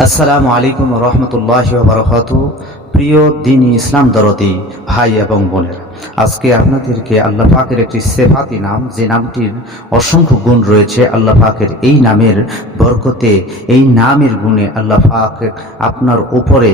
আসসালামু আলাইকুম রহমতুল্লাহি ওয়া বারাকাতুহু। প্রিয় দ্বীনি ইসলাম দরদি ভাই এবং বোনেরা, আজকে আপনাদেরকে আল্লাহ পাকের একটি সিফাতি নাম, যে নামটির অসংখ্য গুণ রয়েছে। আল্লাহ পাকের এই নামের বরকতে, এই নামের গুণে আল্লাহ পাক আপনার উপরে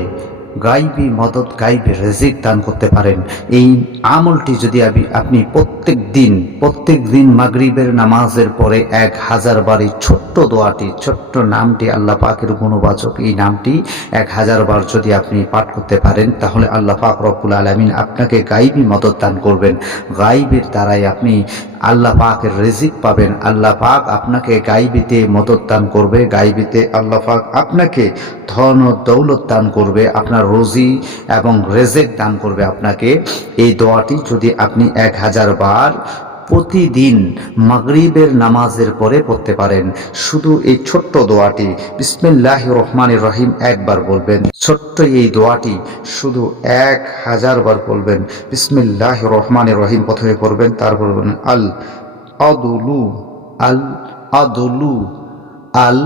গাইবী মদত, গাইবী রিজিক দান করতে পারেন। এই আমলটি যদি আপনি প্রত্যেক দিন মাগরিবের নামাজের পরে 1000 বার এই ছোট্ট দোয়াটি, ছোট্ট নামটি, আল্লাহ পাকের গুণবাচক এই নামটি 1000 বার যদি আপনি পাঠ করতে পারেন, তাহলে আল্লাহ পাক রব্বুল আলামিন আপনাকে গাইবী মদত দান করবেন। গাইবের দ্বারাই আপনি আল্লাহ পাকের রিজিক পাবেন। আল্লাহ পাক আপনাকে গাইবিতে মদত দান করবে। গাইবিতে আল্লাহ পাক আপনাকে ধন ও দৌলত দান করবে, আপনার রুজি এবং রিজিক দান করবে আপনাকে। এই দোয়াটি যদি আপনি 1000 বার প্রতিদিন মাগরিবের নামাজের পরে পড়তে পারেন, শুধু এই ছোট্ট দোয়াটি বিসমিল্লাহির রহমানির রহিম একবার বলবেন। ছোট্ট এই দোয়াটি শুধু 1000 বার বলবেন। বিসমিল্লাহির রহমানির রহিম প্রথমে পড়বেন, তারপর বলবেন আল আদলু আল আদলু আল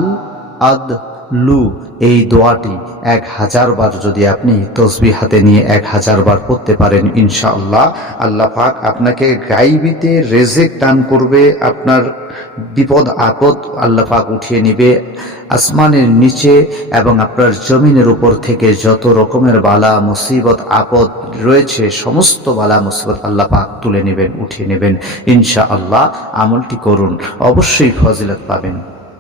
আদলু। এই দোয়াটি 1000 বার যদি আপনি তসবিহ হাতে নিয়ে 1000 বার পড়তে পারেন, ইনশাআল্লাহ আল্লাহ পাক আপনাকে গাইবিতে রিজিক দান করবে। আপনার বিপদ আপদ আল্লাহ পাক উঠিয়ে নেবে আসমানের নিচে, এবং আপনার জমিনের উপর থেকে যত রকমের বালা মুসিবত আপদ রয়েছে, সমস্ত বালা মুসিবত আল্লাহ পাক তুলে নেবেন, উঠিয়ে নেবেন। ইনশাআল্লাহ আমলটি করুন, অবশ্যই ফজিলত পাবেন।